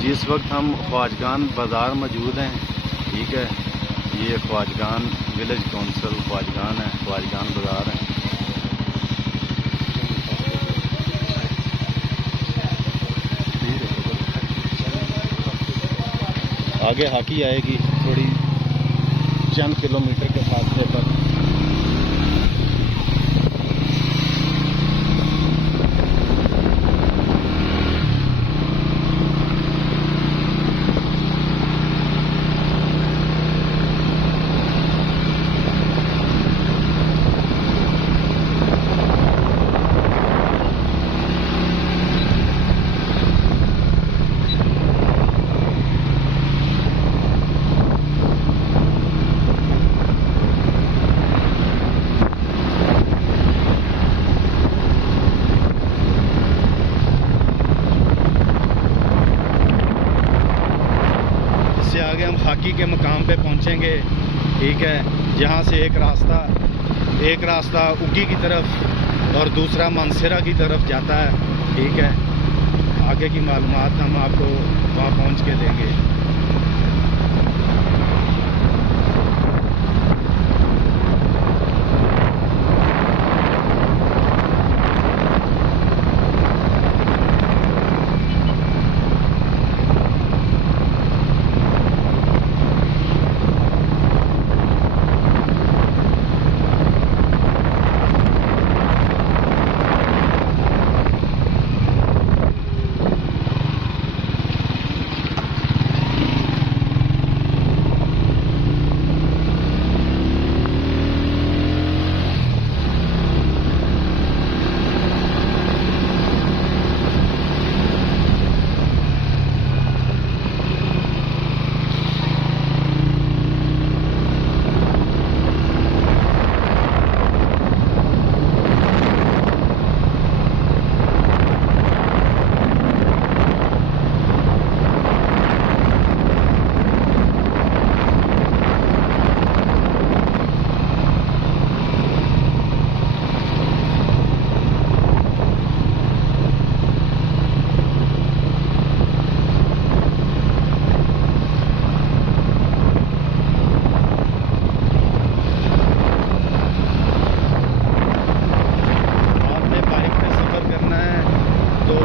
जिस वक्त हम ख्वाजगान बाज़ार मौजूद हैं, ठीक है, ये ख्वाजगान विलेज काउंसिल ख्वाजगान है, ख्वाजगान बाज़ार है। आगे हाकी आएगी थोड़ी चंद किलोमीटर के फासले पर। आगे हम हाकी के मकाम पे पहुंचेंगे, ठीक है, जहां से एक रास्ता उगी की तरफ और दूसरा मानसरा की तरफ जाता है, ठीक है। आगे की मालूमात हम आपको वहां पहुंच के देंगे।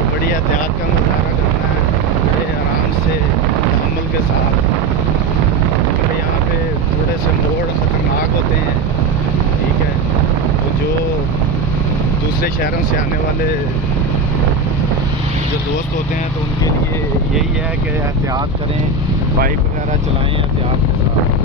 बड़ी एहतियात का मुजाहरा करना है, बड़े आराम से तहम्मुल के साथ, क्योंकि यहाँ पे थोड़े से मोड़ ख़तरनाक होते हैं, ठीक है। तो जो दूसरे शहरों से आने वाले जो दोस्त होते हैं तो उनके लिए यही है कि एहतियात करें, बाइक वगैरह चलाएं एहतियात के साथ।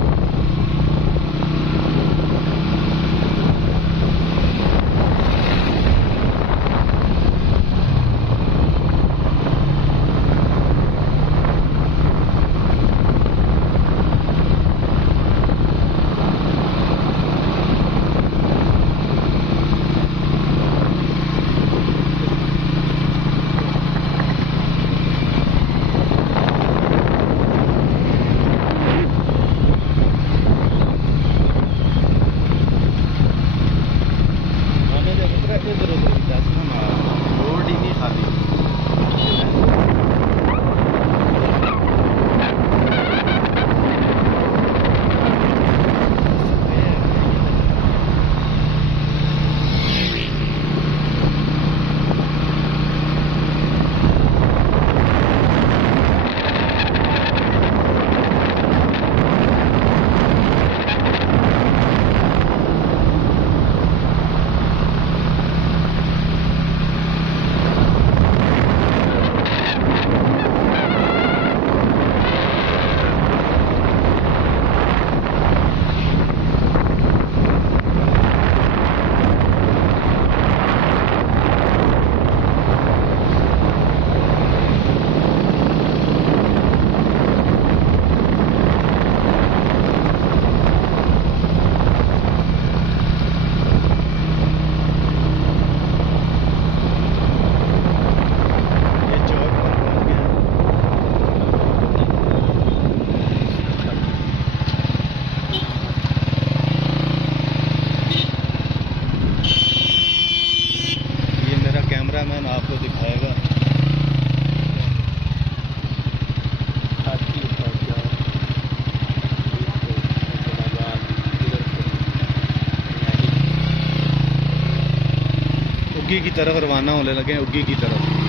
उग्गी की तरफ रवाना होने लगे हैं, उग्गी की तरफ।